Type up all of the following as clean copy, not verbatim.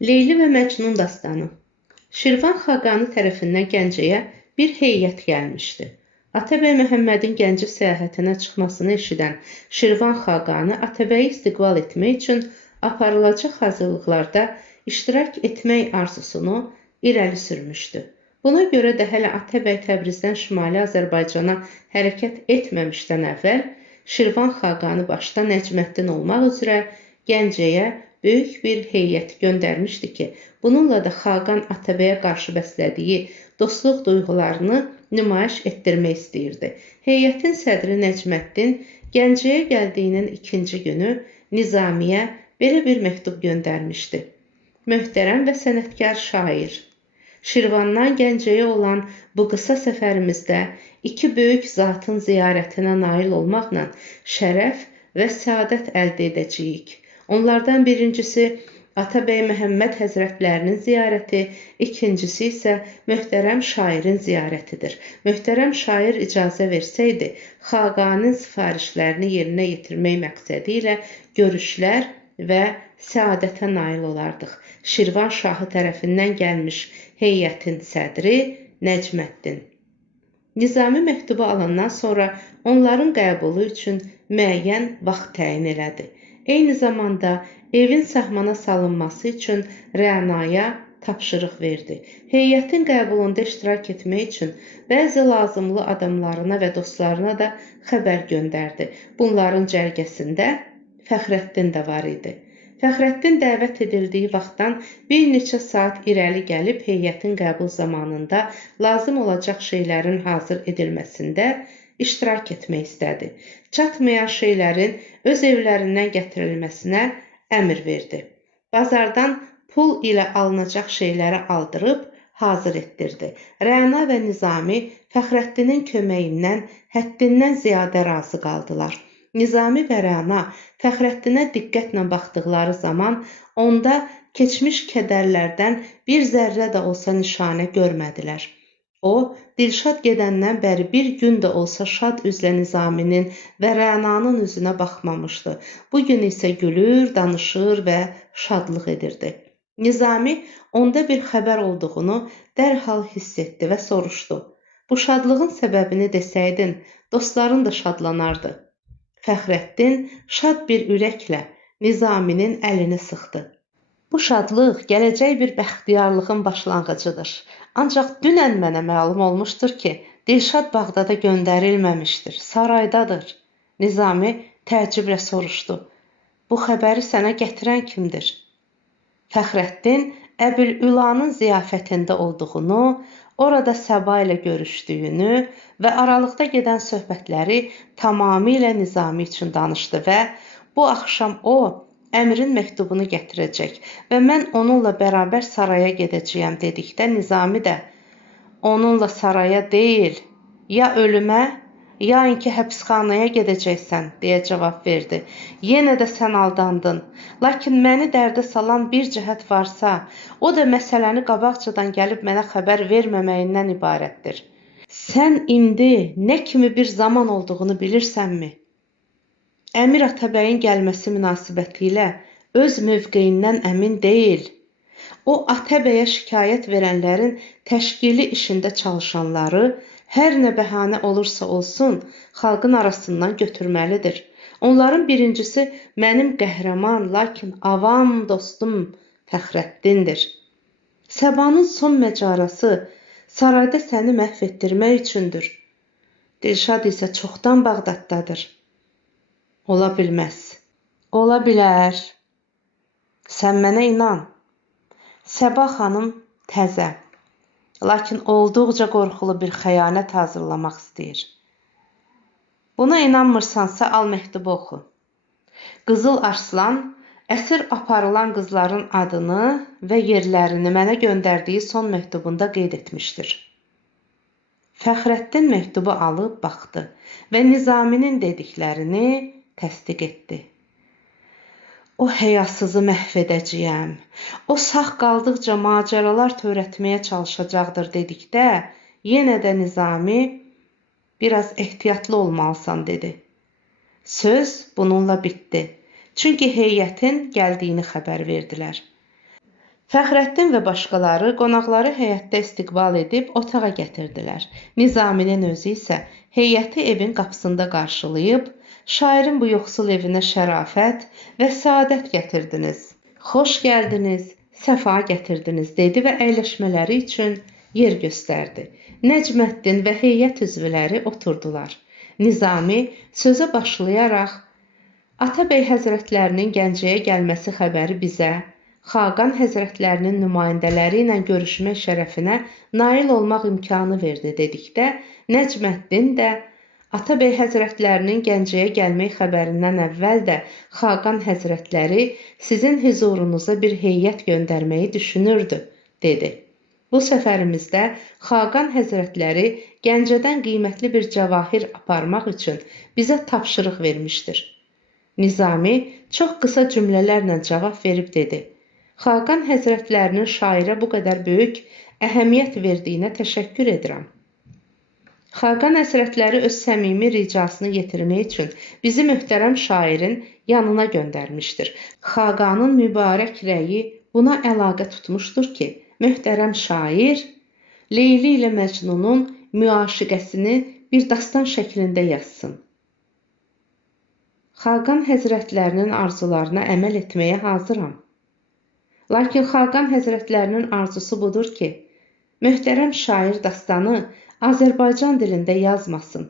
Leyli və Məcnun dastanı. Şirvan xaqanı tərəfindən Gəncəyə bir heyət gəlmişdi. Atabəy Məhəmmədin Gəncə səyahətinə çıxmasını eşidən Şirvan xaqanı Atabəyi istiqbal etmək üçün aparılacaq hazırlıqlarda iştirak etmək arzusunu irəli sürmüşdü. Buna görə də hələ Atabəy Təbrizdən Şimali Azərbaycana hərəkət etməmişdən əvvəl Şirvan xaqanı başda Nəcməddin olmaq üzrə Gəncəyə böyük bir heyət göndərmişdi ki, bununla da xaqan Atabəyə qarşı bəslədiyi dostluq duyğularını nümayiş etdirmək istəyirdi. Heyətin sədri Nəcməddin Gəncəyə gəldiyinin ikinci günü Nizamiyə belə bir məktub göndərmişdi. Möhtərəm və sənətkar şair, Şirvandan Gəncəyə olan bu qısa səfərimizdə iki böyük zatın ziyarətinə nail olmaqla şərəf və səadət əldə edəcəyik. Onlardan birincisi Atabəy Məhəmməd Həzrətlərinin ziyarəti, ikincisi isə möhtərəm şairin ziyarətidir. Möhtərəm şair icazə versəydi, xaqanın sifarişlərini yerinə yetirmək məqsədi ilə görüşlər və səadətə nail olardıq. Şirvan şahı tərəfindən gəlmiş heyətin sədri Nəcməddin. Nizami məktubu alandan sonra onların qəbulu üçün müəyyən vaxt təyin elədi. Eyni zamanda evin sahmana salınması üçün Rənaya tapşırıq verdi. Heyətin qəbulunda iştirak etmək üçün bəzi lazımlı adamlarına və dostlarına da xəbər göndərdi. Bunların cərgəsində Fəxrəddin də var idi. Fəxrəddin dəvət edildiyi vaxtdan bir neçə saat irəli gəlib heyətin qəbul zamanında lazım olacaq şeylərin hazır edilməsində iştirak etmək istədi. Çatmayan şeylərin öz evlərindən gətirilməsinə əmr verdi. Bazardan pul ilə alınacaq şeyləri aldırıb hazır etdirdi. Rəna və Nizami Fəxrəddinin köməyindən həddindən ziyadə razı qaldılar. Nizami və Rəna Fəxrəddinə diqqətlə baxdıqları zaman onda keçmiş kədərlərdən bir zərrə də olsa nişanə görmədilər. O, Dilşad gedəndən bəri bir gün də olsa şad üzlə Nizaminin və Rənanın üzünə baxmamışdı. Bugün isə gülür, danışır və şadlıq edirdi. Nizami onda bir xəbər olduğunu dərhal hiss etdi və soruşdu. Bu şadlığın səbəbini desəydin, dostların da şadlanardı. Fəxrəddin şad bir ürəklə Nizaminin əlini sıxdı. Bu şadlıq gələcək bir bəxtiyarlığın başlanğıcıdır. Ancaq dünən mənə məlum olmuşdur ki, Dilşad Bağdada göndərilməmişdir, saraydadır. Nizami təəccüblə soruşdu. Bu xəbəri sənə gətirən kimdir? Fəxrəddin Əbülülanın ziyafətində olduğunu, orada Səba ilə görüşdüyünü və aralıqda gedən söhbətləri tamamilə Nizami üçün danışdı və bu axşam o, əmrin məktubunu gətirəcək və mən onunla bərabər saraya gedəcəyəm dedikdə Nizami də onunla saraya deyil, ya ölümə, ya inki həbsxanaya gedəcəksən deyə cavab verdi. Yenə də sən aldandın, lakin məni dərdə salan bir cəhət varsa, o da məsələni qabaqcadan gəlib mənə xəbər verməməyindən ibarətdir. Sən indi nə kimi bir zaman olduğunu bilirsənmi? Əmir Atabəyin gəlməsi münasibətilə öz mövqeyindən əmin deyil. O, Atabəyə şikayət verənlərin təşkili işində çalışanları hər nə bəhanə olursa olsun, xalqın arasından götürməlidir. Onların birincisi mənim qəhrəman, lakin avam dostum Fəxrəddindir. Səbanın son məcarası sarayda səni məhv etdirmək üçündür. Dilşad isə çoxdan Bağdaddadır. Ola bilməz. Ola bilər. Sən mənə inan. Səba xanım təzə, lakin olduqca qorxulu bir xəyanət hazırlamaq istəyir. Buna inanmırsansa al məktubu oxu. Qızıl Arslan əsir aparılan qızların adını və yerlərini mənə göndərdiyi son məktubunda qeyd etmişdir. Fəxrəddin məktubu alıb baxdı və Nizaminin dediklərini təsdiq etdi. O həyasızı məhv edəcəyəm. O sağ qaldıqca macəralar törətməyə çalışacaqdır dedikdə, yenə də Nizami biraz ehtiyatlı olmalısan dedi. Söz bununla bitdi. Çünki heyətin gəldiyini xəbər verdilər. Fəxrəddin və başqaları qonaqları həyətdə istiqbal edib otağa gətirdilər. Nizaminin özü isə heyəti evin qapısında qarşılayıb, şairin bu yoxsul evinə şərafət və səadət gətirdiniz. Xoş gəldiniz, səfa gətirdiniz, dedi və əyləşmələri üçün yer göstərdi. Nəcməddin və heyət üzvləri oturdular. Nizami sözə başlayaraq, Atabəy Həzrətlərinin Gəncəyə gəlməsi xəbəri bizə, Xaqan Həzrətlərinin nümayəndələri ilə görüşmək şərəfinə nail olmaq imkanı verdi dedikdə, Nəcməddin də Atabəy Həzrətlərinin Gəncəyə gəlmək xəbərindən əvvəl də Xaqan Həzrətləri sizin hüzurunuza bir heyət göndərməyi düşünürdü, dedi. Bu səfərimizdə Xaqan Həzrətləri Gəncədən qiymətli bir cəvahir aparmaq üçün bizə tapşırıq vermişdir. Nizami çox qısa cümlələrlə cavab verib dedi. Xaqan Həzrətlərinin şairə bu qədər böyük əhəmiyyət verdiyinə təşəkkür edirəm. Xaqan Həzrətləri öz səmimi ricasını yetirmək üçün bizi möhtərəm şairin yanına göndərmişdir. Xaqanın mübarək rəyi buna əlaqə tutmuşdur ki, möhtərəm şair Leyli ilə Məcnunun müaşiqəsini bir dastan şəklində yazsın. Xaqan Həzrətlərinin arzularına əməl etməyə hazıram. Lakin Xaqan Həzrətlərinin arzusu budur ki, möhtərəm şair dastanı Azərbaycan dilində yazmasın.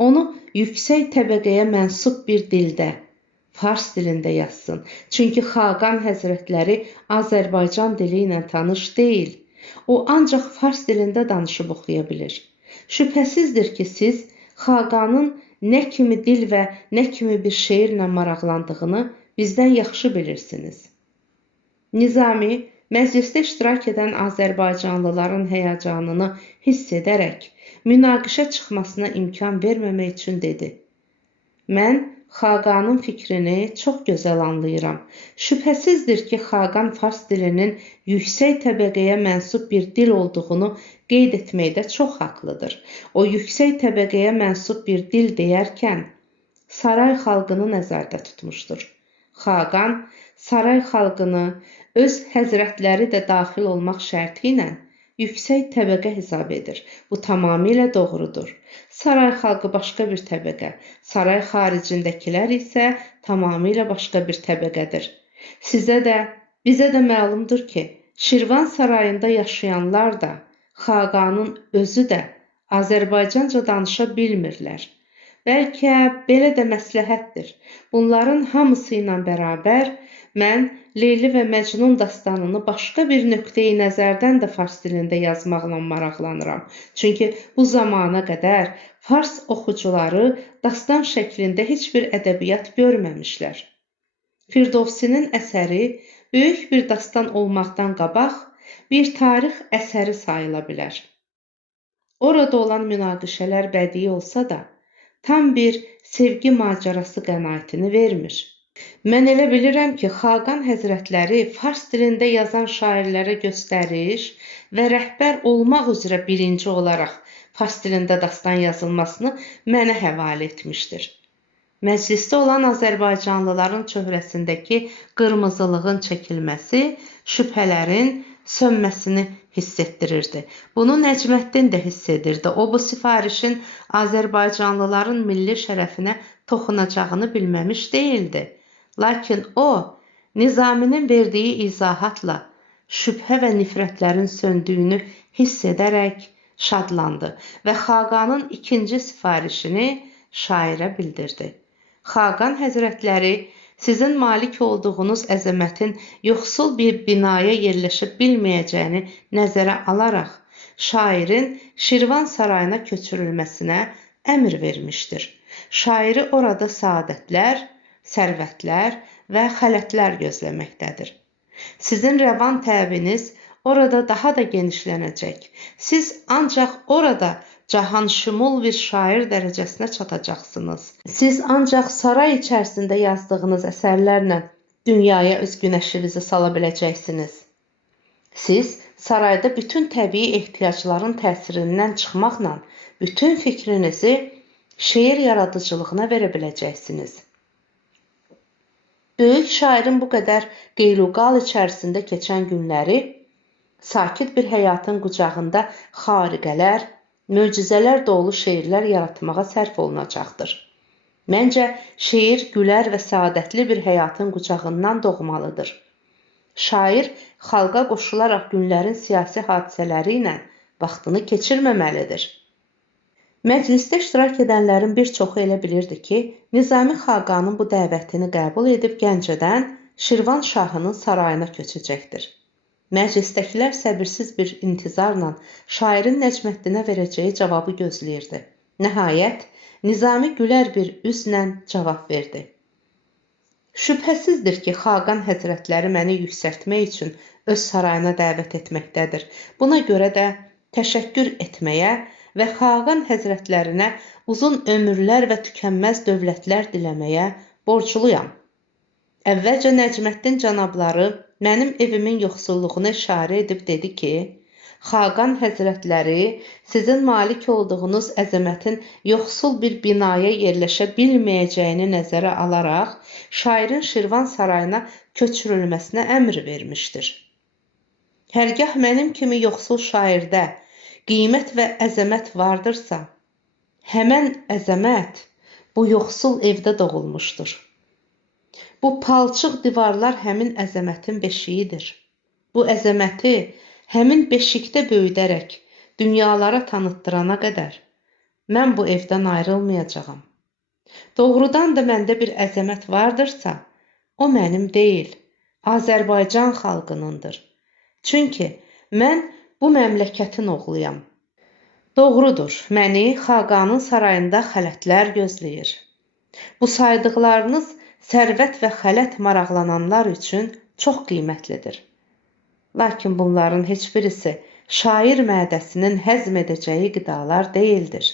Onu yüksək təbəqəyə mənsub bir dildə, fars dilində yazsın. Çünki Xaqan Həzrətləri Azərbaycan dili ilə tanış deyil. O ancaq fars dilində danışıb oxuya bilir. Şübhəsizdir ki, siz Xaqanın nə kimi dil və nə kimi bir şeirlə maraqlandığını bizdən yaxşı bilirsiniz. Nizami, məclisdə iştirak edən Azərbaycanlıların həyəcanını hiss edərək, münaqişə çıxmasına imkan verməmək üçün dedi. Mən Xaqanın fikrini çox gözəl anlayıram. Şübhəsizdir ki, Xaqan fars dilinin yüksək təbəqəyə mənsub bir dil olduğunu qeyd etməkdə çox haqlıdır. O yüksək təbəqəyə mənsub bir dil deyərkən, saray xalqını nəzərdə tutmuşdur. Xaqan saray xalqını öz həzrətləri də daxil olmaq şərti ilə yüksək təbəqə hesab edir. Bu tamamilə doğrudur. Saray xalqı başqa bir təbəqə, saray xaricindəkilər isə tamamilə başqa bir təbəqədir. Sizə də, bizə də məlumdur ki, Şirvan sarayında yaşayanlar da, Xaqanın özü də Azərbaycanca danışa bilmirlər. Bəlkə belə də məsləhətdir. Bunların hamısı ilə bərabər mən Leyli və Məcnun dastanını başqa bir nöqteyi nəzərdən də fars dilində yazmaqla maraqlanıram. Çünki bu zamana qədər fars oxucuları dastan şəklində heç bir ədəbiyyat görməmişlər. Firdovsinin əsəri böyük bir dastan olmaqdan qabaq bir tarix əsəri sayıla bilər. Orada olan münaqişələr bədii olsa da, tam bir sevgi macərası qənaətini vermir. Mən elə bilirəm ki, Xaqan Həzrətləri fars dilində yazan şairlərə göstəriş və rəhbər olmaq üzrə birinci olaraq fars dilində dastan yazılmasını mənə həvalə etmişdir. Məclisdə olan Azərbaycanlıların çöhrəsindəki qırmızılığın çəkilməsi şübhələrin sönməsini hiss etdirirdi. Bunu Nəcməddin də hiss edirdi. O, bu sifarişin Azərbaycanlıların milli şərəfinə toxunacağını bilməmiş deyildi. Lakin o, Nizaminin verdiyi izahatla şübhə və nifrətlərin söndüyünü hiss edərək şadlandı və Xaqanın ikinci sifarişini şairə bildirdi. Xaqan Həzrətləri sizin malik olduğunuz əzəmətin yoxsul bir binaya yerləşib bilməyəcəyini nəzərə alaraq şairin Şirvan sarayına köçürülməsinə əmr vermişdir. Şairi orada saadətlər, sərvətlər və xələtlər gözləməkdədir. Sizin rəvan təbiniz orada daha da genişlənəcək. Siz ancaq orada cahanşumul bir şair dərəcəsinə çatacaqsınız. Siz ancaq saray içərisində yazdığınız əsərlərlə dünyaya öz günəşinizi sala biləcəksiniz. Siz sarayda bütün təbii ehtiyacların təsirindən çıxmaqla bütün fikrinizi şeir yaradıcılığına verə biləcəksiniz. Böyük şairin bu qədər qeyluqal içərisində keçən günləri sakit bir həyatın qucağında xariqələr, möcüzələr dolu şeirlər yaratmağa sərf olunacaqdır. Məncə, şeir gülər və səadətli bir həyatın qucağından doğmalıdır. Şair xalqa qoşularaq günlərin siyasi hadisələri ilə vaxtını keçirməməlidir. Məclisdə iştirak edənlərin bir çoxu elə bilirdi ki, Nizami Xaqanın bu dəvətini qəbul edib Gəncədən Şirvan şahının sarayına köçəcəkdir. Məclisdəkilər səbirsiz bir intizarla şairin Nəcməddinə verəcəyi cavabı gözləyirdi. Nəhayət, Nizami gülər bir üzlə cavab verdi. Şübhəsizdir ki, Xaqan həzrətləri məni yüksəltmək üçün öz sarayına dəvət etməkdədir. Buna görə də təşəkkür etməyə və Xaqan həzrətlərinə uzun ömürlər və tükənməz dövlətlər diləməyə borcluyam. Əvvəlcə Nəcməddin cənabları mənim evimin yoxsulluğuna işarə edib dedi ki, Xaqan həzrətləri sizin malik olduğunuz əzəmətin yoxsul bir binaya yerləşə bilməyəcəyini nəzərə alaraq şairin Şirvan sarayına köçürülməsinə əmr vermişdir. Hərgah mənim kimi yoxsul şairdə qiymət və əzəmət vardırsa, həmən əzəmət bu yoxsul evdə doğulmuşdur. Bu palçıq divarlar həmin əzəmətin beşiyidir. Bu əzəməti həmin beşikdə böyüdərək dünyalara tanıtdırana qədər mən bu evdən ayrılmayacağam. Doğrudan da məndə bir əzəmət vardırsa, o mənim deyil, Azərbaycan xalqınındır. Çünki mən bu məmləkətin oğluyam. Doğrudur, məni Xaqanın sarayında xələtlər gözləyir. Bu saydıqlarınız sərvət və xələt maraqlananlar üçün çox qiymətlidir. Lakin bunların heç birisi şair mədəsinin həzm edəcəyi qidalar deyildir.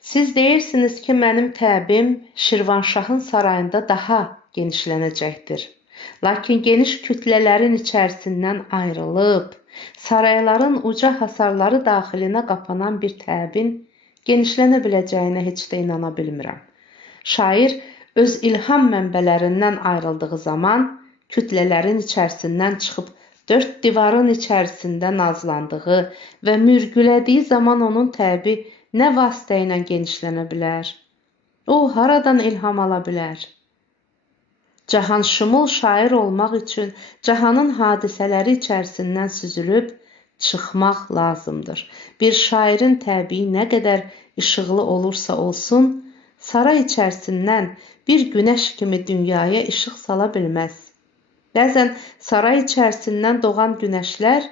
Siz deyirsiniz ki, mənim təbim Şirvanşahın sarayında daha genişlənəcəkdir. Lakin geniş kütlələrin içərisindən ayrılıb, sarayların uca hasarları daxilinə qapanan bir təbin genişlənə biləcəyinə heç də inana bilmirəm. Şair öz ilham mənbələrindən ayrıldığı zaman, kütlələrin içərisindən çıxıb dörd divarın içərisində nazlandığı və mürgülədiyi zaman onun təbi nə vasitə ilə genişlənə bilər? O, haradan ilham ala bilər? Cahanşumul şair olmaq üçün cahanın hadisələri içərisindən süzülüb çıxmaq lazımdır. Bir şairin təbii nə qədər işıqlı olursa olsun, saray içərisindən bir günəş kimi dünyaya işıq sala bilməz. Bəzən saray içərisindən doğan günəşlər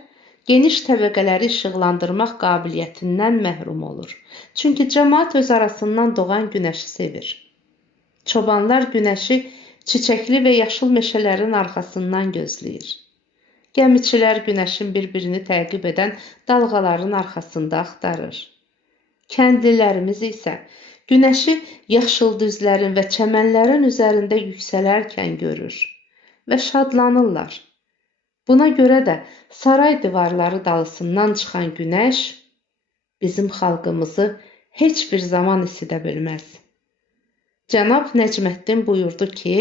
geniş təbəqələri işıqlandırmaq qabiliyyətindən məhrum olur. Çünki cəmaət öz arasından doğan günəşi sevir. Çobanlar günəşi çiçəkli və yaşıl meşələrin arxasından gözləyir. Gəmiçilər günəşin bir-birini təqib edən dalğaların arxasında axtarır. Kəndlilərimiz isə günəşi yaşıl düzlərin və çəmənlərin üzərində yüksələrkən görür və şadlanırlar. Buna görə də saray divarları dalısından çıxan günəş bizim xalqımızı heç bir zaman isidə bilməz. Cənab Nəcməddin buyurdu ki,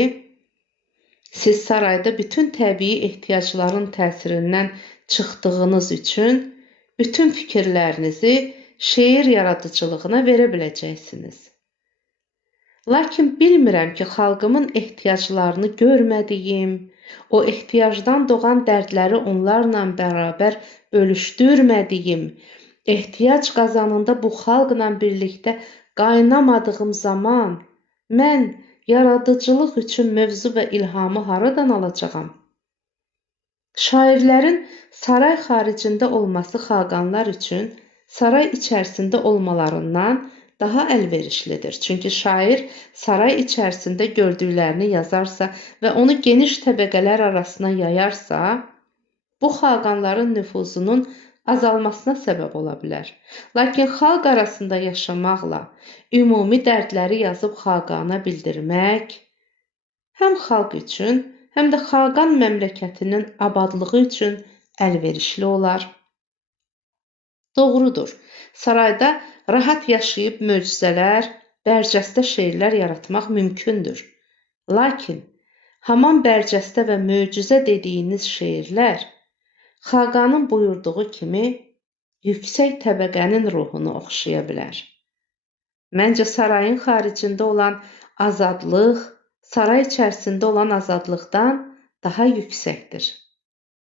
siz sarayda bütün təbii ehtiyacların təsirindən çıxdığınız üçün bütün fikirlərinizi şeir yaradıcılığına verə biləcəksiniz. Lakin bilmirəm ki, xalqımın ehtiyaclarını görmədiyim, o ehtiyacdan doğan dərdləri onlarla bərabər bölüşdürmədiyim, ehtiyac qazanında bu xalqla birlikdə qaynamadığım zaman mən yaradıcılıq üçün mövzu və ilhamı haradan alacağam? Şairlərin saray xaricində olması xaqanlar üçün saray içərisində olmalarından daha əlverişlidir. Çünki şair saray içərisində gördüklərini yazarsa və onu geniş təbəqələr arasına yayarsa, bu xaqanların nüfuzunun azalmasına səbəb ola bilər. Lakin xalq arasında yaşamaqla ümumi dərdləri yazıb xaqana bildirmək həm xalq üçün, həm də xaqan məmləkətinin abadlığı üçün əlverişli olar. Doğrudur, sarayda rahat yaşayıb möcüzələr, bərcəstə şeirlər yaratmaq mümkündür. Lakin Haman bərcəstə və möcüzə dediyiniz şeirlər Xaqanın buyurduğu kimi yüksək təbəqənin ruhunu oxşaya bilər. Məncə sarayın xaricində olan azadlıq, saray içərisində olan azadlıqdan daha yüksəkdir.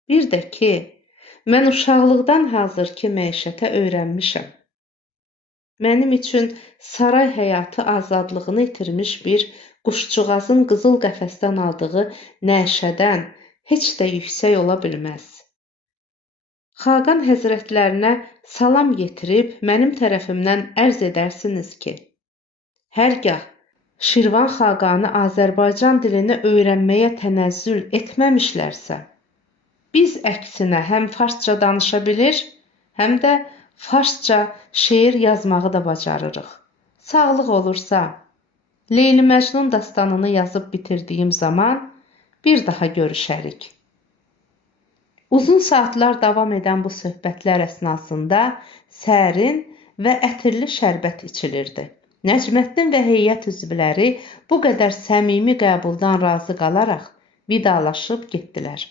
Bir də ki, mən uşaqlıqdan hazırki məişətə öyrənmişəm. Mənim üçün saray həyatı azadlığını itirmiş bir quşcuğazın qızıl qəfəsdən aldığı nəşədən heç də yüksək ola bilməz. Xaqan həzrətlərinə salam yetirib mənim tərəfimdən ərz edərsiniz ki, hərgah Şirvan Xaqanı Azərbaycan dilini öyrənməyə tənəzzül etməmişlərsə, biz əksinə həm farsça danışa bilir, həm də farsça şeir yazmağı da bacarırıq. Sağlıq olursa, Leyli Məcnun dastanını yazıb bitirdiyim zaman bir daha görüşərik. Uzun saatlar davam edən bu söhbətlər əsnasında sərin və ətirli şərbət içilirdi. Nəcməddin və heyət üzvləri bu qədər səmimi qəbuldan razı qalaraq vidalaşıb getdilər.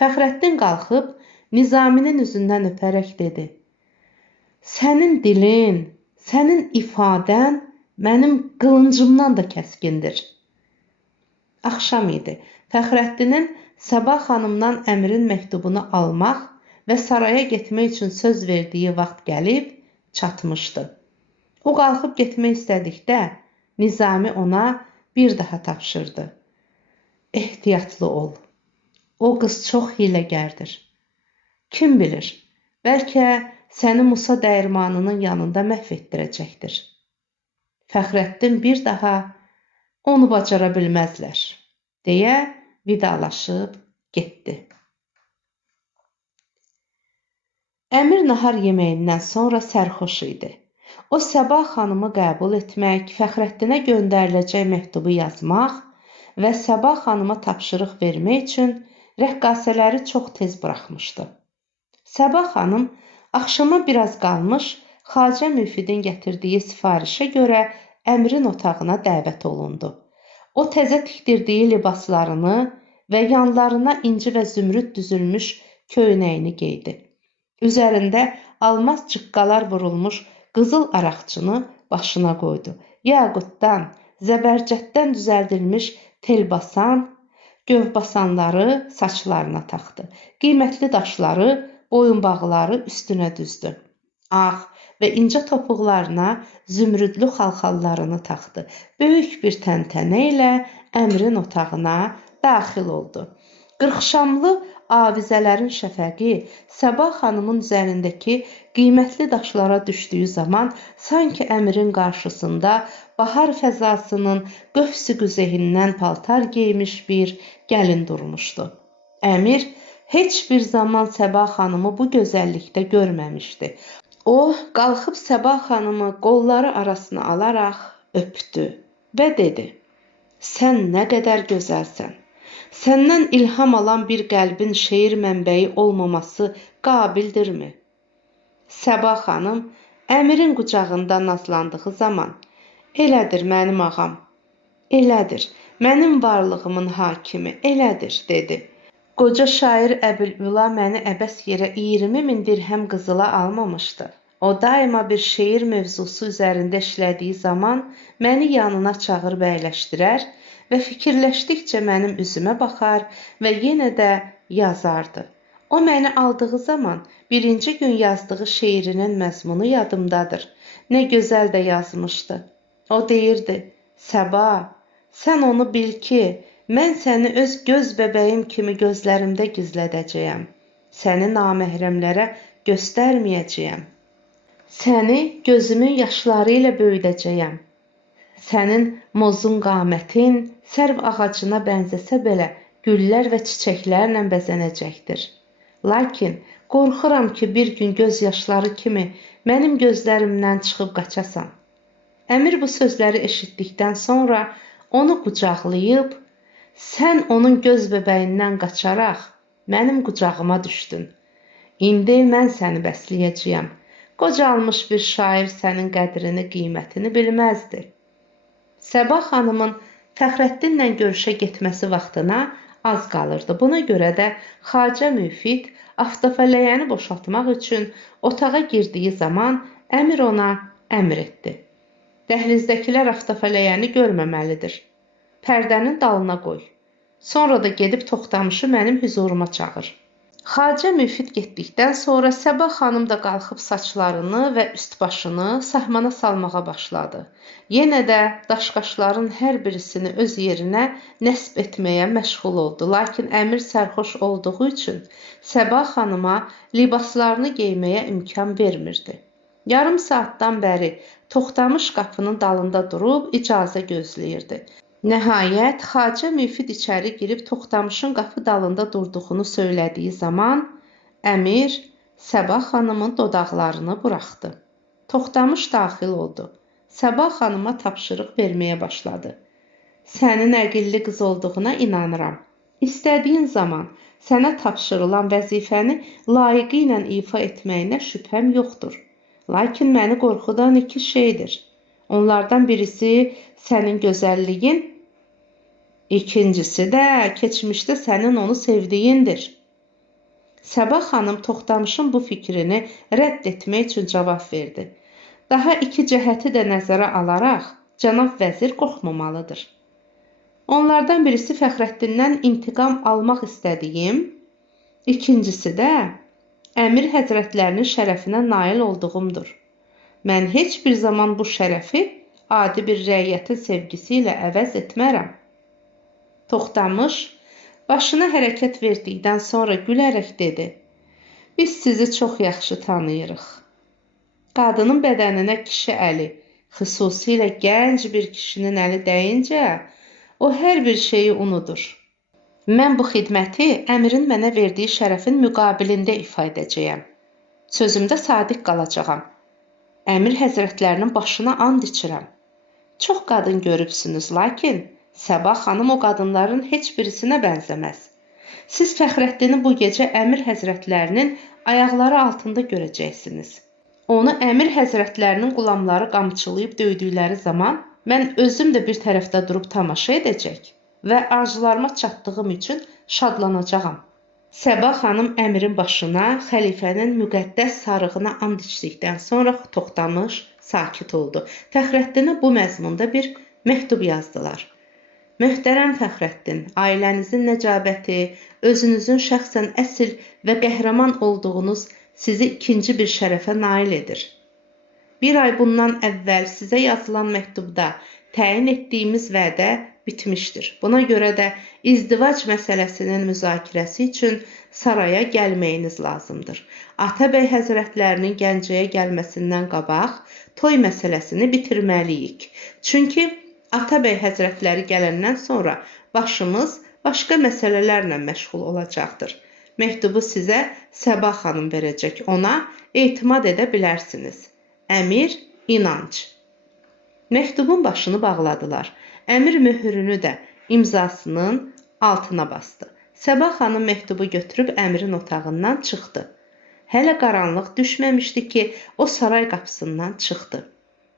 Fəxrəddin qalxıb Nizaminin üzündən öpərək dedi: "Sənin dilin, sənin ifadən mənim qılıncımdan da kəskindir." Axşam idi. Fəxrəddinin Səbah xanımdan əmrin məktubunu almaq və saraya getmək üçün söz verdiyi vaxt gəlib çatmışdı. O qalxıb getmək istədikdə Nizami ona bir daha tapşırdı: "Ehtiyatlı ol. O qız çox hiləgərdir. Kim bilir, bəlkə səni Musa dəyirmanının yanında məhv etdirəcəkdir." Fəxrəddin bir daha "Onu bacara bilməzlər" deyə vidalaşıb getdi. Əmir nahar yeməyindən sonra sərxoş idi. O Səbah xanımı qəbul etmək, Fəxrəddinə göndəriləcək məktubu yazmaq və Səbah xanıma tapşırıq vermək üçün rəqqasələri çox tez buraxmışdı. Səbah xanım axşama biraz qalmış Xacə Müfidin gətirdiyi sifarişə görə əmrin otağına dəvət olundu. O təzə tikdirdiyi libaslarını və yanlarına inci və zümrüd düzülmüş köynəyini geydi. Üzərində almaz cıqqalar vurulmuş qızıl araqçını başına qoydu. Yaqutdan, zəbərcətdən düzəldilmiş telbasan, gövbasanları saçlarına taxdı. Qiymətli daşları, boyunbağları üstünə düzdü. Ağ və incə topuqlarına zümrüdlü xalxallarını taxdı. Böyük bir təntənə ilə əmrin otağına daxil oldu. Qırxşamlı avizələrin şəfəqi Səbah xanımın üzərindəki qiymətli daşlara düşdüyü zaman sanki əmrin qarşısında bahar fəzasının qövs-i qüzehindən paltar geymiş bir gəlin durmuşdu. Əmir heç bir zaman Səbah xanımı bu gözəllikdə görməmişdi. O, qalxıb Səbah xanımı qolları arasına alaraq öpdü və dedi: "Sən nə qədər gözəlsən. Səndən ilham alan bir qəlbin şeir mənbəyi olmaması qabildirmi?" Səbah xanım əmirin qucağında nazlandığı zaman: "Elədir mənim ağam, elədir, mənim varlığımın hakimi, elədir" dedi. Qoca şair Əbülüla məni əbəs yerə 20.000 dirhəm qızıla almamışdı. O daima bir şeir mövzusu üzərində işlədiyi zaman məni yanına çağırıb əyləşdirər və fikirləşdikcə mənim üzümə baxar və yenə də yazardı. O məni aldığı zaman birinci gün yazdığı şeirinin məzmunu yadımdadır. Nə gözəl də yazmışdı. O deyirdi: "Səba, sən onu bil ki, mən səni öz göz bəbəyim kimi gözlərimdə gizlədəcəyəm. Səni naməhrəmlərə göstərməyəcəyəm. Səni gözümün yaşları ilə böyüdəcəyəm. Sənin mozun qamətin sərv ağacına bənzəsə belə güllər və çiçəklərlə bəzənəcəkdir. Lakin qorxuram ki, bir gün göz yaşları kimi mənim gözlərimdən çıxıb qaçasan." Əmir bu sözləri eşitdikdən sonra onu qucaqlayıb: "Sən onun göz bəbəyindən qaçaraq mənim qucağıma düşdün. İndi mən səni bəsləyəcəyəm. Qocalmış bir şair sənin qədrini, qiymətini bilməzdi." Səbah xanımın Fəxrəddinlə görüşə getməsi vaxtına az qalırdı. Buna görə də Xacə Müfid avtofələyəni boşaltmaq üçün otağa girdiyi zaman əmir ona əmr etdi. Dəhlizdəkilər avtofələyəni görməməlidir. Pərdənin dalına qoy. Sonra da gedib Toxtamışı mənim hüzuruma çağır. Xacə Müfid getdikdən sonra Səbah xanım da qalxıb saçlarını və üst-başını sahmana salmağa başladı. Yenə də daşqaşların hər birisini öz yerinə nəsb etməyə məşğul oldu. Lakin əmir sərxoş olduğu üçün Səbah xanıma libaslarını geyməyə imkan vermirdi. Yarım saatdan bəri Toxtamış qapının dalında durub icazə gözləyirdi. Nəhayət, Xacə Müfid içəri girib Toxtamışın qapı dalında durduğunu söylədiyi zaman əmir Səbah xanımın dodaqlarını buraxdı. Toxtamış daxil oldu. Səbah xanıma tapşırıq verməyə başladı. Sənin əqilli qız olduğuna inanıram. İstədiyin zaman sənə tapşırılan vəzifəni layiqi ilə ifa etməyinə şübhəm yoxdur. Lakin məni qorxudan iki şeydir. Onlardan birisi sənin gözəlliyin, İkincisi də keçmişdə sənin onu sevdiyindir. Səbah xanım Toxtamışın bu fikrini rədd etmək üçün cavab verdi. Daha iki cəhəti də nəzərə alaraq cənab vəzir qorxmamalıdır. Onlardan birisi Fəxrəddindən intiqam almaq istədiyim, ikincisi də əmir həzrətlərinin şərəfinə nail olduğumdur. Mən heç bir zaman bu şərəfi adi bir rəiyyətin sevgisi ilə əvəz etmərəm. Toxtamış başına hərəkət verdikdən sonra gülərək dedi. Biz sizi çox yaxşı tanıyırıq. Qadının bədəninə kişi əli, xüsusilə gənc bir kişinin əli dəyincə, o hər bir şeyi unudur. Mən bu xidməti əmirin mənə verdiyi şərəfin müqabilində ifa edəcəyəm. Sözümdə sadiq qalacağam. Əmir həzrətlərinin başına and içirəm. Çox qadın görübsünüz, lakin Səbah xanım o qadınların heç birisinə bənzəməz. Siz Fəxrəddini bu gecə əmir həzrətlərinin ayaqları altında görəcəksiniz. Onu əmir həzrətlərinin qulamları qamçılayıb döydükləri zaman mən özüm də bir tərəfdə durub tamaşa edəcək və arzularıma çatdığım üçün şadlanacağam. Səbah xanım əmirin başına xəlifənin müqəddəs sarığına and içdikdən sonra Toxtamış sakit oldu. Fəxrəddinə bu məzmunda bir məktub yazdılar. Möhtərəm Fəxrəddin, ailənizin nəcabəti, özünüzün şəxsən əsl və qəhrəman olduğunuz sizi ikinci bir şərəfə nail edir. Bir ay bundan əvvəl sizə yazılan məktubda təyin etdiyimiz vədə bitmişdir. Buna görə də izdivac məsələsinin müzakirəsi üçün saraya gəlməyiniz lazımdır. Atabəy həzrətlərinin Gəncəyə gəlməsindən qabaq toy məsələsini bitirməliyik. Çünki Atabəy həzrətləri gələndən sonra başımız başqa məsələlərlə məşğul olacaqdır. Məktubu sizə Səbah xanım verəcək. Ona etimad edə bilərsiniz. Əmir İnanc. Məktubun başını bağladılar. Əmir möhürünü də imzasının altına bastı. Səbah xanım məktubu götürüb əmirin otağından çıxdı. Hələ qaranlıq düşməmişdi ki, o saray qapısından çıxdı.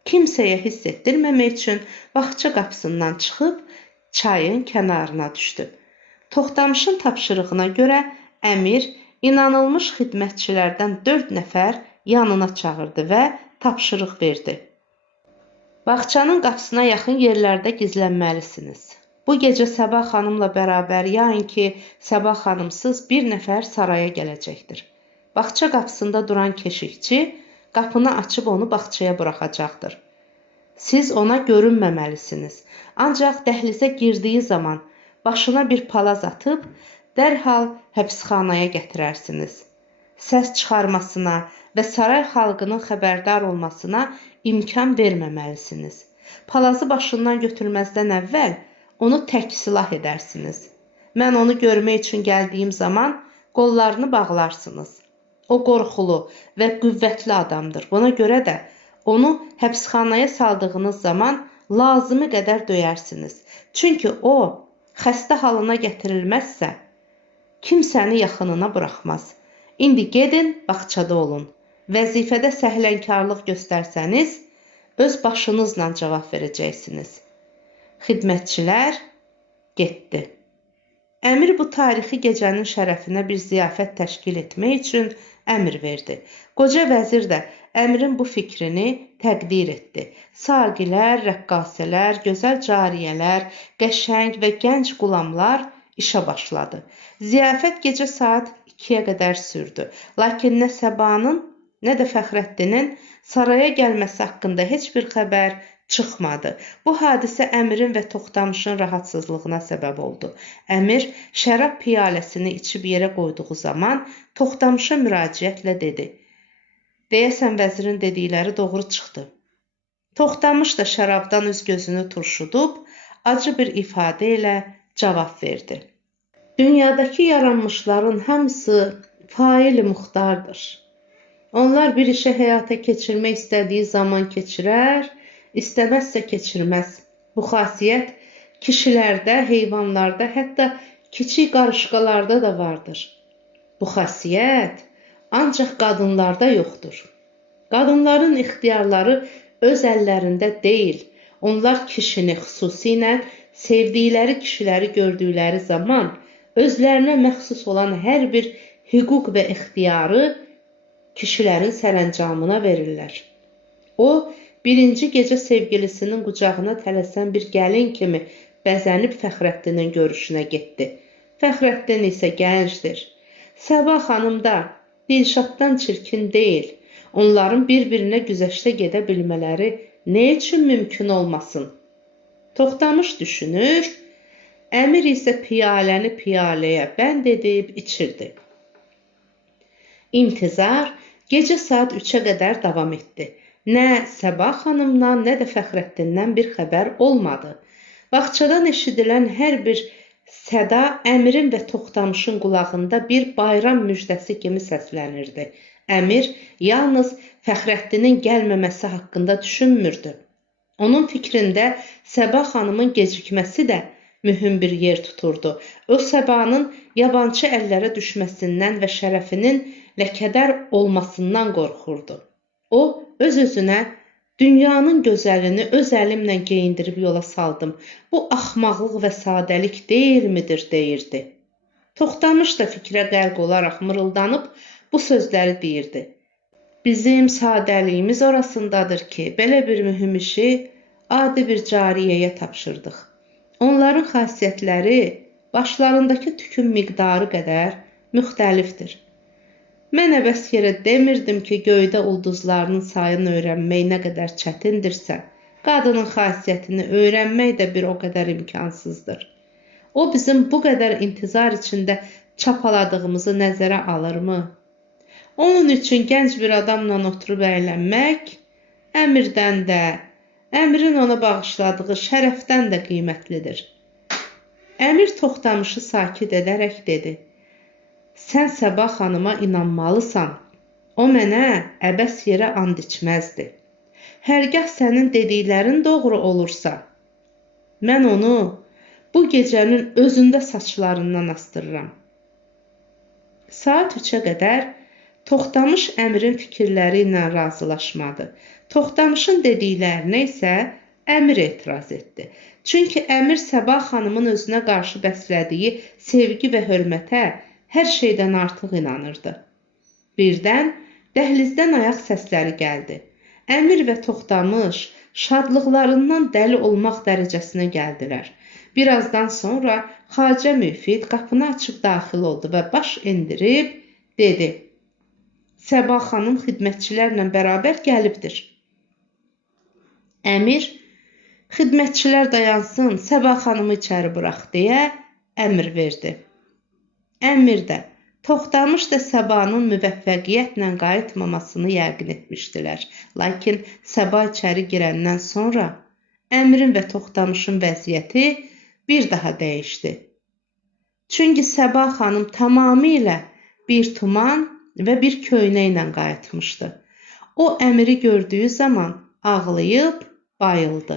Kimsəyə hiss etdirməmək üçün bağça qapısından çıxıb çayın kənarına düşdü. Toxtamışın tapşırığına görə əmir inanılmış xidmətçilərdən 4 nəfər yanına çağırdı və tapşırıq verdi. Bağçanın qapısına yaxın yerlərdə gizlənməlisiniz. Bu gecə Səbah xanımla bərabər yayın ki, Səbah xanımsız bir nəfər saraya gələcəkdir. Bağça qapısında duran keşikçi qapını açıb onu bağçaya buraxacaqdır. Siz ona görünməməlisiniz. Ancaq dəhlizə girdiyi zaman başına bir palaz atıb dərhal həbsxanaya gətirərsiniz. Səs çıxarmasına və saray xalqının xəbərdar olmasına imkan verməməlisiniz. Palazı başından götürməzdən əvvəl onu tək silah edərsiniz. Mən onu görmək üçün gəldiyim zaman qollarını bağlarsınız. O qorxulu və qüvvətli adamdır. Buna görə də onu həbsxanaya saldığınız zaman lazımı qədər döyərsiniz. Çünki o, xəstə halına gətirilməzsə, kimsəni yaxınına buraxmaz. İndi gedin, bağçada olun. Vəzifədə səhlənkarlıq göstərsəniz, öz başınızla cavab verəcəksiniz. Xidmətçilər getdi. Əmir bu tarixi gecənin şərəfinə bir ziyafət təşkil etmək üçün əmr verdi. Qoca vəzir də əmrin bu fikrini təqdir etdi. Saqilər, rəqqasələr, gözəl cariyələr, qəşəng və gənc qulamlar işə başladı. Ziyafət gecə saat 2-yə qədər sürdü. Lakin nə Səbanın, nə də Fəxrəddinin saraya gəlməsi haqqında heç bir xəbər çıxmadı. Bu hadisə Əmirin və Toxtamışın rahatsızlığına səbəb oldu. Əmir şərab piyaləsini içib yerə qoyduğu zaman Toxtamışa müraciətlə dedi. Deyəsən vəzirin dedikləri doğru çıxdı. Toxtamış da şərabdan üz gözünü turşudub, acı bir ifadə ilə cavab verdi. Dünyadakı yaranmışların hamısı faili muxtardır. Onlar bir işi həyata keçirmək istədiyi zaman keçirər, istəməzsə keçirməz. Bu xasiyyət kişilərdə, heyvanlarda, hətta kiçik qarışqalarda da vardır. Bu xasiyyət ancaq qadınlarda yoxdur. Qadınların ixtiyarları öz əllərində deyil. Onlar kişini, xüsusilə sevdikləri kişiləri gördükləri zaman özlərinə məxsus olan hər bir hüquq və ixtiyarı kişilərin sərəncamına verirlər. O, birinci gecə sevgilisinin qucağına tələsən bir gəlin kimi bəzənib Fəxrəddinin görüşünə getdi. Fəxrəddin isə gəncdir. Səba xanım da Dilşaddan çirkin deyil. Onların bir-birinə güzəştə gedə bilmələri nə üçün mümkün olmasın? Toxtamış düşünür, Əmir isə piyaləni piyaləyə bənd edib içirdi. İntizar gecə saat 3-ə qədər davam etdi. Nə Səba xanımdan, nə də Fəxrəddindən bir xəbər olmadı. Bağçadan eşidilən hər bir səda Əmirin və Toxtamışın qulağında bir bayram müjdəsi kimi səslənirdi. Əmir yalnız Fəxrəddinin gəlməməsi haqqında düşünmürdü. Onun fikrində Səba xanımın gecikməsi də mühüm bir yer tuturdu. O Səbanın yabancı əllərə düşməsindən və şərəfinin ləkədar olmasından qorxurdu. O öz-özünə dünyanın gözəlini öz əlimlə geyindirib yola saldım. Bu axmaqlıq və sadəlik deyilmidir, deyirdi. Toxtamış da fikrə qərq olaraq mırıldanıb bu sözləri deyirdi. Bizim sadəliyimiz orasındadır ki, belə bir mühüm işi adi bir cariyəyə tapşırdıq. Onların xasiyyətləri başlarındakı tükün miqdarı qədər müxtəlifdir. Mən əbəs yerə demirdim ki, göydə ulduzlarının sayını öyrənmək nə qədər çətindirsə, qadının xasiyyətini öyrənmək də bir o qədər imkansızdır. O bizim bu qədər intizar içində çapaladığımızı nəzərə alırmı? Onun üçün gənc bir adamla oturub əylənmək, Əmirdən də, Əmirin ona bağışladığı şərəfdən də qiymətlidir. Əmir Toxtamışı sakit edərək dedi. Sən Səba xanıma inanmalısan. O mənə əbəs yerə and içməzdi. Hərgah sənin dediklərin doğru olursa, mən onu bu gecənin özündə saçlarından astırıram. Saat 3-ə qədər Toxtamış Əmirin fikirləri ilə razılaşmadı. Toxtamışın dediklərinə isə Əmir etiraz etdi. Çünki Əmir Səba xanımın özünə qarşı bəslədiyi sevgi və hörmətə hər şeydən artıq inanırdı. Birdən dəhlizdən ayaq səsləri gəldi. Əmir və Toxtamış şadlıqlarından dəli olmaq dərəcəsinə gəldilər. Birazdan sonra Xacə Müfid qapını açıb daxil oldu və baş endirib dedi. Səba xanım xidmətçilərlə bərabər gəlibdir. Əmir, xidmətçilər dayansın, Səba xanımı içəri burax deyə əmr verdi. Əmir də, Toxtamış da Səbanın müvəffəqiyyətlə qayıtmamasını yəqin etmişdilər. Lakin Səba içəri girəndən sonra Əmirin və Toxtamışın vəziyyəti bir daha dəyişdi. Çünki Səba xanım tamamilə bir tuman və bir köynə ilə qayıtmışdı. O Əmiri gördüyü zaman ağlayıb bayıldı.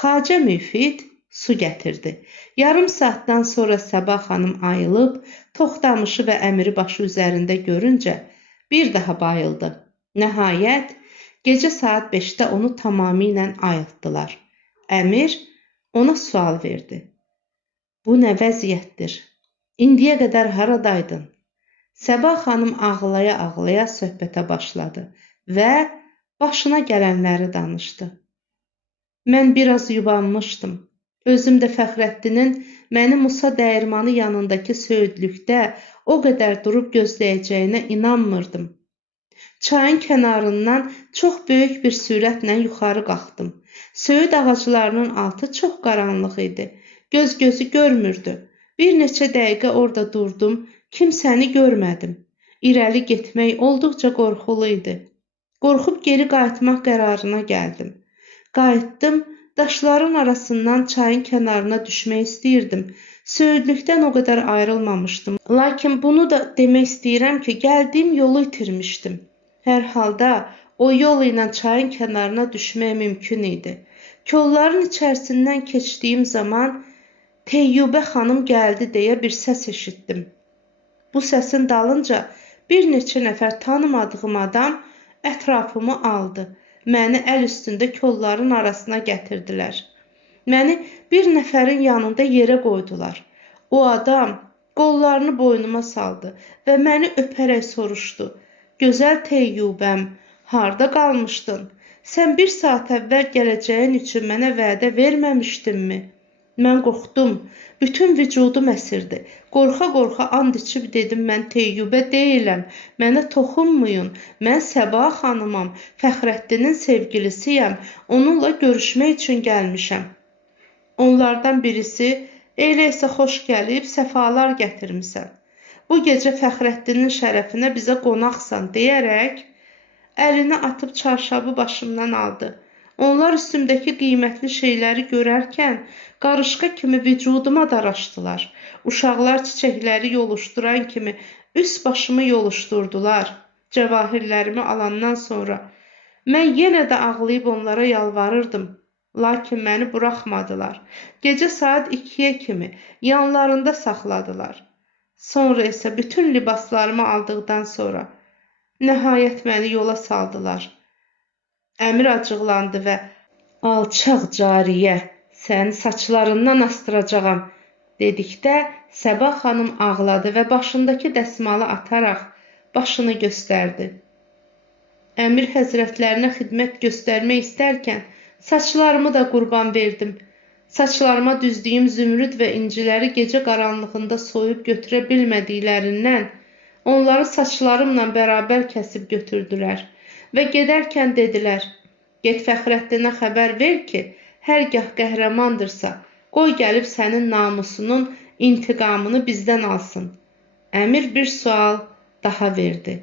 Xacə Müfid su gətirdi. Yarım saatdan sonra Səba xanım ayılıb, Toxtamışı və Əmiri başı üzərində görüncə bir daha bayıldı. Nəhayət, gecə saat 5-də onu tamamilə ayıltdılar. Əmir Ona sual verdi. Bu nə vəziyyətdir? İndiyə qədər haradaydın? Səbah xanım ağlaya-ağlaya söhbətə başladı və başına gələnləri danışdı. Mən biraz yubanmışdım. Özüm də Fəxrəddinin məni Musa dəyirmanı yanındakı söyüdlükdə o qədər durub gözləyəcəyinə inanmırdım. Çayın kənarından çox böyük bir sürətlə yuxarı qalxdım. Söyüd ağaclarının altı çox qaranlıq idi. Gözü görmürdü. Bir neçə dəqiqə orada durdum, kimsəni görmədim. İrəli getmək olduqca qorxulu idi. Qorxub geri qayıtmaq qərarına gəldim. Qayıtdım, daşların arasından çayın kənarına düşmək istəyirdim. Söyüdlükdən o qədər ayrılmamışdım. Lakin bunu da demək istəyirəm ki, gəldiyim yolu itirmişdim. Hər halda o yol ilə çayın kənarına düşmək mümkün idi. Kolların içərisindən keçdiyim zaman Teyyubə xanım gəldi deyə bir səs eşitdim. Bu səsin dalınca bir neçə nəfər tanımadığım adam ətrafımı aldı. Məni əl üstündə kolların arasına gətirdilər. Məni bir nəfərin yanında yerə qoydular. O adam qollarını boynuma saldı və məni öpərək soruşdu. Gözəl Teyyubəm, harda qalmışdın? Sən bir saat əvvəl gələcəyin üçün mənə vədə verməmişdinmi? Mən qorxdum, bütün vücudum əsirdi. Qorxa-qorxa and içib dedim, mən Teyyubə deyiləm, mənə toxunmayın, mən Səbah xanımam, Fəxrəddinin sevgilisiyəm, onunla görüşmək üçün gəlmişəm. Onlardan birisi, elə isə xoş gəlib, səfalar gətirmisən. Bu gecə Fəxrəddinin şərəfinə bizə qonaqsan, deyərək, əlini atıb çarşabı başımdan aldı. Onlar üstümdəki qiymətli şeyləri görərkən qarışqa kimi vücuduma daraşdılar. Uşaqlar çiçəkləri yoluşduran kimi üst başımı yoluşdurdular. Cəvahirlərimi alandan sonra mən yenə də ağlayıb onlara yalvarırdım. Lakin məni buraxmadılar. Gecə saat 2-yə kimi yanlarında saxladılar. Sonra isə bütün libaslarımı aldıqdan sonra nəhayət məni yola saldılar. Əmir acıqlandı və alçaq cariyə, səni saçlarından astıracağam dedikdə Səbah xanım ağladı və başındakı dəsmalı ataraq başını göstərdi. Əmir həzrətlərinə xidmət göstərmək istərkən saçlarımı da qurban verdim. Saçlarıma düzdüyüm zümrüd və inciləri gecə qaranlığında soyub götürə bilmədiklərindən onları saçlarımla bərabər kəsib götürdülər. Və gedərkən dedilər, get Fəxrəddinə xəbər ver ki, hərgah qəhrəmandırsa, qoy gəlib sənin namusunun intiqamını bizdən alsın. Əmir bir sual daha verdi.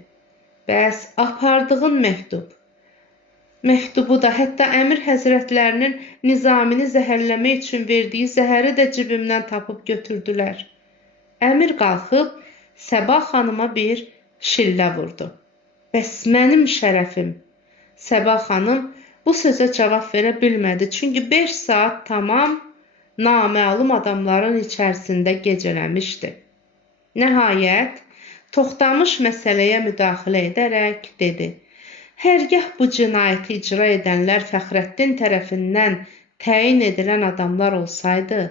Bəs apardığın məktub? Məktubu da, hətta Əmir həzrətlərinin Nizamini zəhərləmək üçün verdiyi zəhəri də cibimdən tapıb götürdülər. Əmir qalxıb Səbah xanıma bir şillə vurdu. Bəs mənim şərəfim? Səbah xanım bu sözə cavab verə bilmədi. Çünki 5 saat tamam naməlum adamların içərisində gecələmişdi. Nəhayət, Toxtamış məsələyə müdaxilə edərək dedi. Hərgah bu cinayəti icra edənlər Fəxrəddin tərəfindən təyin edilən adamlar olsaydı,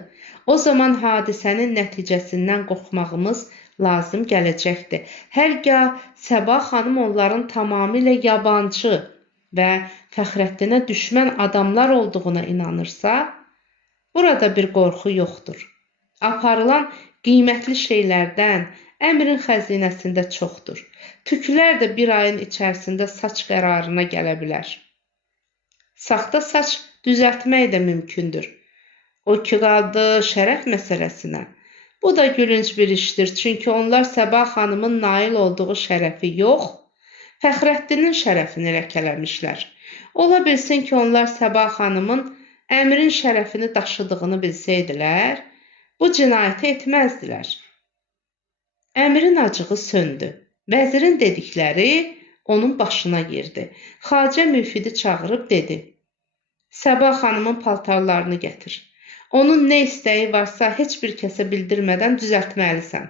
o zaman hadisənin nəticəsindən qorxmağımız lazım gələcəkdir. Hərgah Səbah xanım onların tamamilə yabancı və Fəxrəddinə düşmən adamlar olduğuna inanırsa, burada bir qorxu yoxdur. Aparılan qiymətli şeylərdən əmrin xəzinəsində çoxdur. Tüklər də bir ayın içərisində saç qərarına gələ bilər. Saxta saç düzəltmək də mümkündür. O ki qaldı şərəf məsələsinə. Bu da gülünc bir işdir, çünki onlar Səbah xanımın nail olduğu şərəfi yox, Fəxrəddinin şərəfini ləkələmişlər. Ola bilsin ki, onlar Səbah xanımın əmrin şərəfini daşıdığını bilsəydilər, bu cinayəti etməzdilər. Əmrin acığı söndü. Vəzirin dedikləri onun başına girdi. Xacə müfidi çağırıb dedi, Səbah xanımın paltarlarını gətir. Onun nə istəyi varsa heç bir kəsə bildirmədən düzəltməlisən.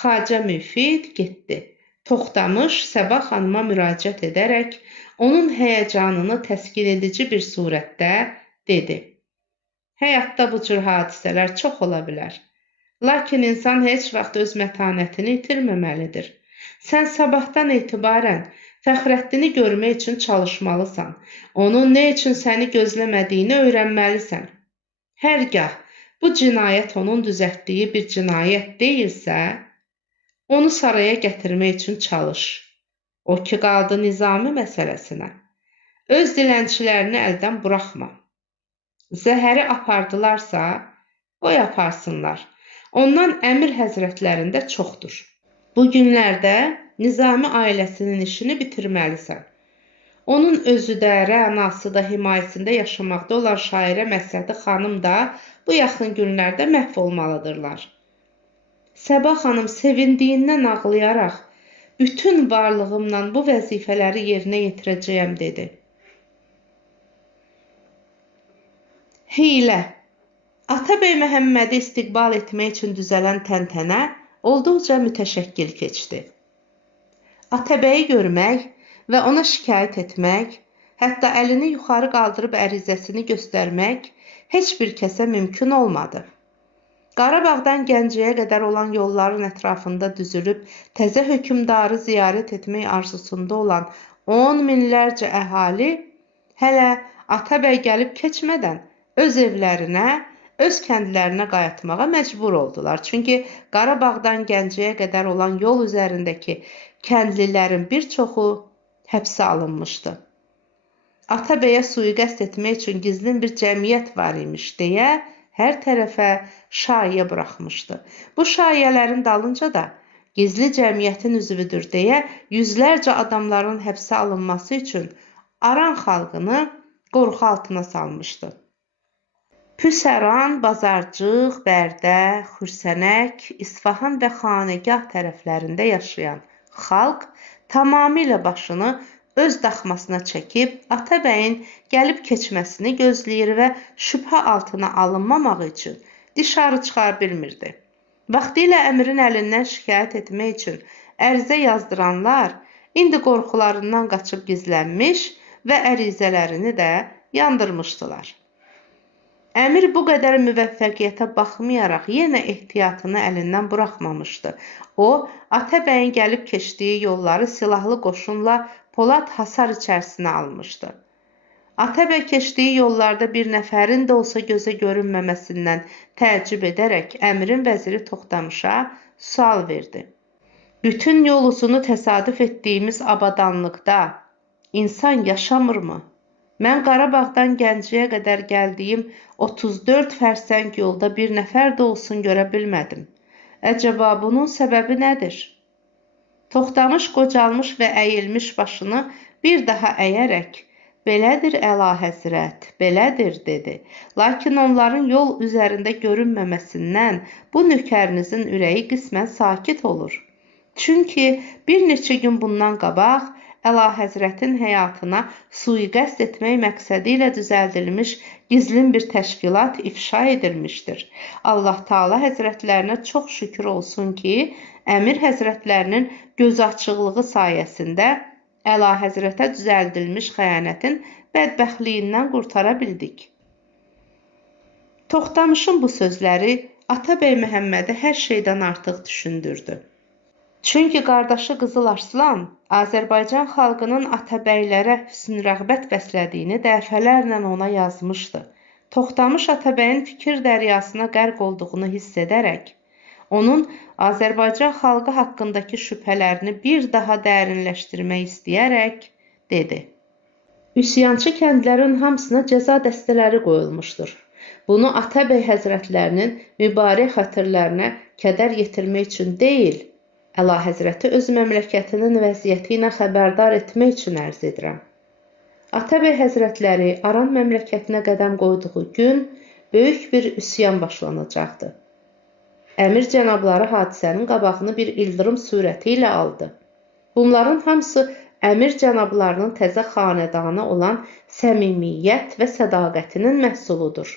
Xacə müfid getdi. Toxtamış Səbah xanıma müraciət edərək onun həyəcanını təskin edici bir surətdə dedi. Həyatda bu cür hadisələr çox ola bilər. Lakin insan heç vaxt öz mətanətini itirməməlidir. Sən sabahdan etibarən Fəxrəddini görmək üçün çalışmalısan. Onun nə üçün səni gözləmədiyini öyrənməlisən. Hərgah bu cinayət onun düzəltdiyi bir cinayət deyilsə, onu saraya gətirmək üçün çalış. O ki qaldı Nizami məsələsinə. Öz dilənçilərini əldən buraxma. Zəhəri apardılarsa, qoy aparsınlar. Ondan əmir həzrətlərində çoxdur. Bu günlərdə Nizami ailəsinin işini bitirməlisən. Onun özü də, Rənası da himayəsində yaşamaqda olan şairə Məsədi xanım da bu yaxın günlərdə məhv olmalıdırlar. Səbah xanım sevindiyindən ağlayaraq, bütün varlığımla bu vəzifələri yerinə yetirəcəyəm, dedi. Hiylə. Atabəy Məhəmmədi istiqbal etmək üçün düzələn təntənə olduqca mütəşəkkil keçdi. Atabəyi görmək və ona şikayət etmək, hətta əlini yuxarı qaldırıb ərizəsini göstərmək heç bir kəsə mümkün olmadı. Qarabağdan Gəncəyə qədər olan yolların ətrafında düzülüb təzə hökmdarı ziyarət etmək arzusunda olan 10 minlərcə əhali hələ Atabəy gəlib keçmədən öz evlərinə, öz kəndlərinə qayıtmağa məcbur oldular. Çünki Qarabağdan Gəncəyə qədər olan yol üzərindəki kəndlilərin bir çoxu həbsə alınmışdı. Atabəyə sui-qəsd etmək üçün gizlin bir cəmiyyət var imiş deyə hər tərəfə şayiə buraxmışdı. Bu şayiələrin dalınca da gizli cəmiyyətin üzvüdür deyə yüzlərcə adamların həbsə alınması üçün Aran xalqını qorxu altına salmışdı. Püsəran, Bazarcıq, Bərdə, Xürsənək, İsfahan və Xanəgah tərəflərində yaşayan xalq tamamilə başını öz daxmasına çəkib Atabəyin gəlib keçməsini gözləyir və şübhə altına alınmamaq üçün dışarı çıxa bilmirdi. Vaxtilə əmrin əlindən şikayət etmək üçün ərizə yazdıranlar indi qorxularından qaçıb gizlənmiş və ərizələrini də yandırmışdılar. Əmir bu qədər müvəffəqiyyətə baxmayaraq yenə ehtiyatını əlindən buraxmamışdı. O, Atabəyin gəlib keçdiyi yolları silahlı qoşunla polad hasar içərisinə almışdı. Atabəy keçdiyi yollarda bir nəfərin də olsa gözə görünməməsindən təəccüb edərək əmirin vəziri Toxtamışa sual verdi. Bütün yol uzunu təsadüf etdiyimiz abadanlıqda insan yaşamırmı? Mən Qarabağdan Gəncəyə qədər gəldiyim 34 fərsəng yolda bir nəfər də olsun görə bilmədim. Əcəba bunun səbəbi nədir? Toxtamış qocalmış və əyilmiş başını bir daha əyərək, belədir Əlahəzrət, belədir, dedi. Lakin onların yol üzərində görünməməsindən bu nökərinizin ürəyi qismən sakit olur. Çünki bir neçə gün bundan qabaq Əlahəzrətin həyatına sui-qəsd etmək məqsədi ilə düzəldilmiş gizlin bir təşkilat ifşa edilmişdir. Allah Taala həzrətlərinə çox şükür olsun ki, əmir həzrətlərinin göz açıqlığı sayəsində Əlahəzrətə düzəldilmiş xəyanətin bədbəxtliyindən qurtara bildik. Toxtamışın bu sözləri Atabəy Məhəmmədi hər şeydən artıq düşündürdü. Çünki qardaşı Qızıl Arslan Azərbaycan xalqının Atabəylərə hüsn-rəğbət bəslədiyini dəfələrlə ona yazmışdı. Toxtamış Atabəyin fikir dəryasına qərq olduğunu hiss edərək, onun Azərbaycan xalqı haqqındakı şübhələrini bir daha dərinləşdirmək istəyərək dedi. Üsyançı kəndlərin hamısına cəza dəstələri qoyulmuşdur. Bunu Atabəy həzrətlərinin mübarək xətirlərinə kədər yetirmək üçün deyil, Əlahəzrəti öz məmləkətinin vəziyyəti ilə xəbərdar etmək üçün ərz edirəm. Atabəy həzrətləri Aran məmləkətinə qədəm qoyduğu gün böyük bir üsyan başlanacaqdı. Əmir cənabları hadisənin qabağını bir ildırım surəti ilə aldı. Bunların hamısı əmir cənablarının təzə xanədanı olan səmimiyyət və sədaqətinin məhsuludur.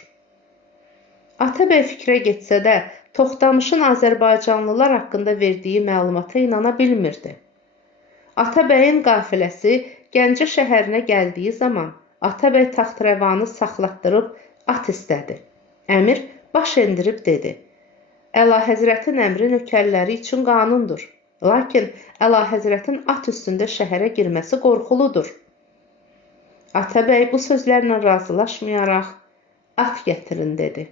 Atabəy fikrə getsə də, Toxtamışın Azərbaycanlılar haqqında verdiyi məlumata inana bilmirdi. Atabəyin qafiləsi Gəncə şəhərinə gəldiyi zaman Atabəy taxtrəvanı saxlatdırıb at istədi. Əmir baş endirib dedi: Əlahəzrətin əmri nökərləri üçün qanundur. Lakin Əlahəzrətin at üstündə şəhərə girməsi qorxuludur. Atabəy bu sözlərlə razılaşmayaraq at gətirin dedi.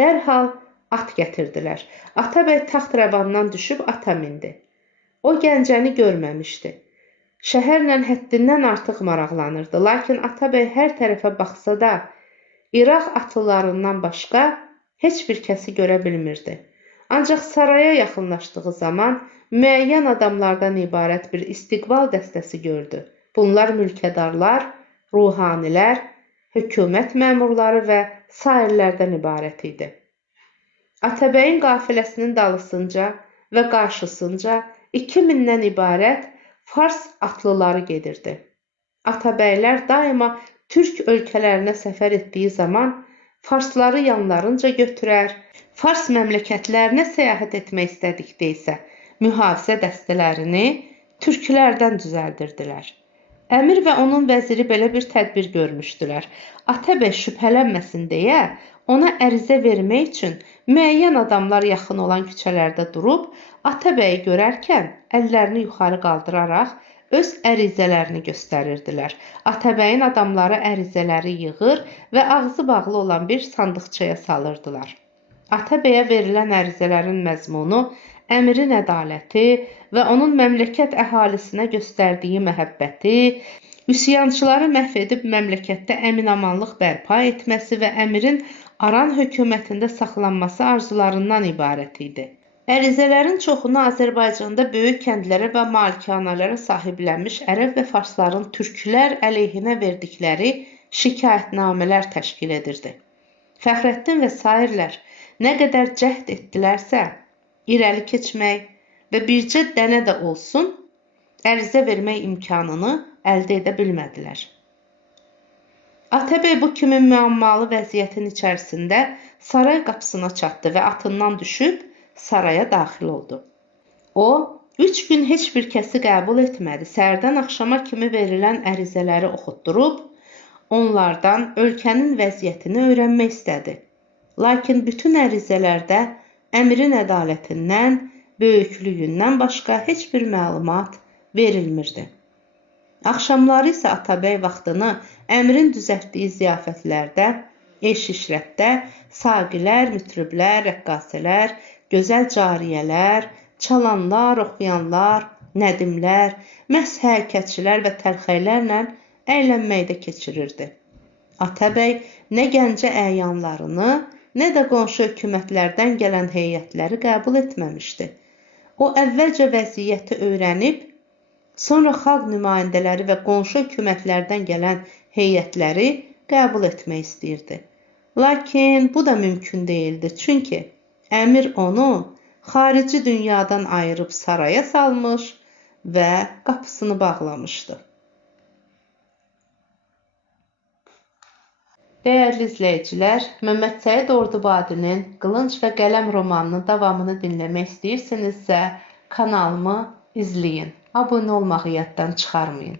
Dərhal at gətirdilər. Atabəy taxt-rəvandan düşüb ata mindi. O Gəncəni görməmişdi. Şəhərlə həddindən artıq maraqlanırdı. Lakin Atabəy hər tərəfə baxsa da, İraq atlılarından başqa heç bir kəsi görə bilmirdi. Ancaq saraya yaxınlaşdığı zaman müəyyən adamlardan ibarət bir istiqbal dəstəsi gördü. Bunlar mülkədarlar, ruhanilər, hökumət məmurları və sairlərdən ibarət idi. Atabəyin qafiləsinin dalısınca və qarşısınca 2000-dən ibarət Fars atlıları gedirdi. Atabəylər daima Türk ölkələrinə səfər etdiyi zaman Farsları yanlarınca götürər, Fars məmləkətlərinə səyahət etmək istədikdə isə mühafizə dəstələrini türklərdən düzəldirdilər. Əmir və onun vəziri belə bir tədbir görmüşdülər. Atabəy şübhələnməsin deyə ona ərizə vermək üçün müəyyən adamlar yaxın olan küçələrdə durub, Atabəyi görərkən əllərini yuxarı qaldıraraq öz ərizələrini göstərirdilər. Atabəyin adamları ərizələri yığır və ağzı bağlı olan bir sandıqçaya salırdılar. Atabəyə verilən ərizələrin məzmunu əmirin ədaləti və onun məmləkət əhalisinə göstərdiyi məhəbbəti, üsyançıları məhv edib məmləkətdə əmin-amanlıq bərpa etməsi və əmirin Aran hökumətində saxlanması arzularından ibarət idi. Ərizələrin çoxunu Azərbaycanda böyük kəndlərə və malikanələrə sahiblənmiş ərəb və farsların türklər əleyhinə verdikləri şikayətnamələr təşkil edirdi. Fəxrəddin və sairlər nə qədər cəhd etdilərsə, irəli keçmək və bircə dənə də olsun ərizə vermək imkanını əldə edə bilmədilər. Atabəy bu kimi müəmmalı vəziyyətin içərisində saray qapısına çatdı və atından düşüb saraya daxil oldu. O, 3 gün heç bir kəsi qəbul etmədi. Səhərdən axşama kimi verilən ərizələri oxutdurub, onlardan ölkənin vəziyyətini öyrənmək istədi. Lakin bütün ərizələrdə əmirin ədalətindən, böyüklüyündən başqa heç bir məlumat verilmirdi. Axşamları isə Atabəy vaxtını əmirin düzəltdiyi ziyafətlərdə, eş-işrətdə saqilər, mütriblər, rəqqasələr, gözəl cariyələr, çalanlar, oxuyanlar, nədimlər, məhz hərəkətçilər və təlxəylərlə əylənməkdə keçirirdi. Atabəy nə Gəncə əyanlarını, nə də qonşu hökumətlərdən gələn heyətləri qəbul etməmişdi. O əvvəlcə vəziyyəti öyrənib, sonra xalq nümayəndələri və qonşu hökumətlərdən gələn heyətləri qəbul etmək istəyirdi. Lakin bu da mümkün deyildi, çünki əmir onu xarici dünyadan ayırıb saraya salmış və qapısını bağlamışdı. Dəyərli izləyicilər, Məmməd Səid Ordubadinin Qılınc və Qələm romanının davamını dinləmək istəyirsinizsə, kanalımı izləyin. Abunə olmağı yaddan çıxarmayın.